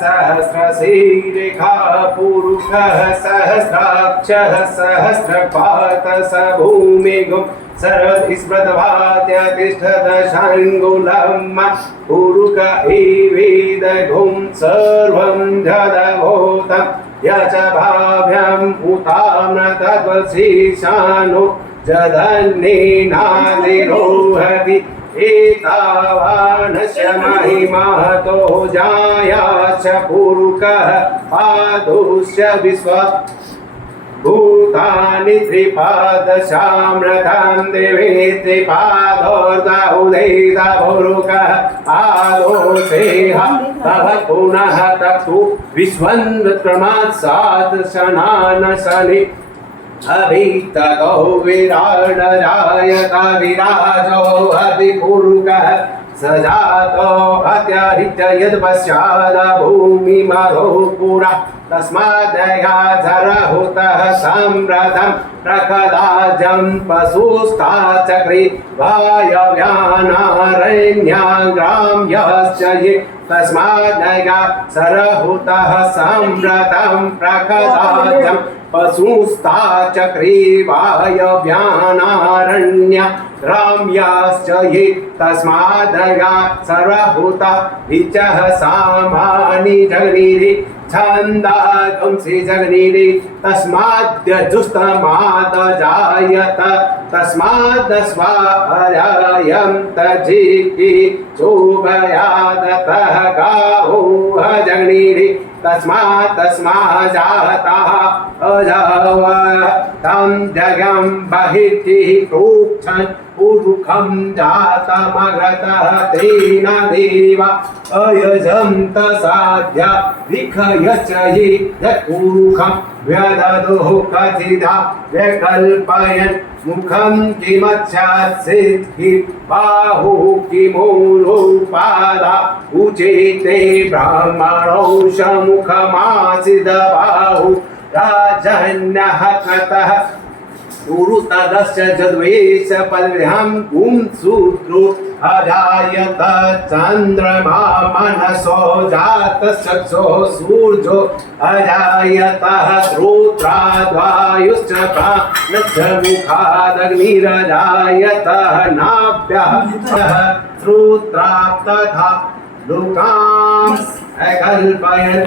सहस्रशीर्षा पुरुषः सहस्राक्षः सहस्रपातः भूमिगुं सरस्वद्भात्यतिष्ठदशाङ्गुलं पुरुष एवेदघुं सर्वं जडभूतं यच भाव्यम् उताम्न तत्त्वशीशानो जदन्नेनादिरोहति एतावानस्य महिमातो जायाश्च पुरुषः पादोश्च विश्व भूतानि त्रिपादशामृतं दिवे त्रिपादोर्दाहुदैता पुरुषः पादोसेह तव पुनः तत्तु विश्वन्प्रमात्सात् शनानशनि अभिततो विराडजायता विराजो अतिपुरुषः सजातो अत्यादित्य यद्पश्चाद भूमिमरो पुरा तस्मादया जरहुतः सम्रतं प्रकलाजं पशुस्ताचक्री वायव्यानारण्याग्राम्यश्च ये तस्मादया सरहुतः सम्रतं प्रकलाजं पशुस्ताचक्री वायव्यानारण्य ग्राम्याश्च ये तस्मादया सर्वभूता विचः सामानि जगनीरि छन्दागंसि जगनीरि तस्माद्यजुस्तमादजायत तस्मादस्वार्यं तजिति शोभयादतः गावो जगनीरि तस्माजाताः अजाव तं जगं बहिर्जिः प्रोक्षन् पुरुखं जातमग्रतः तेन देवा अयजन्त साध्या विखयच ये यत्पुरुखं व्यददुः कथिता व्यकल्पयन् मुखं किमच्छात्सिद्धि बाहुः किमूलोपादा उचेते ब्राह्मणौ मुखमासिदबाहु राजन्यः कतः पुरुतदस्य जद्वेष पल्ह्यं पुंसूत्रो अजायत चन्द्रमा मनसो जातश्चक्षो सूर्यो अजायतः श्रोत्राद्वायुश्च प्राणश्च मुखादग्निरजायतः नाभ्यः श्रोत्रात् तथा लोकान् अकल्पयन्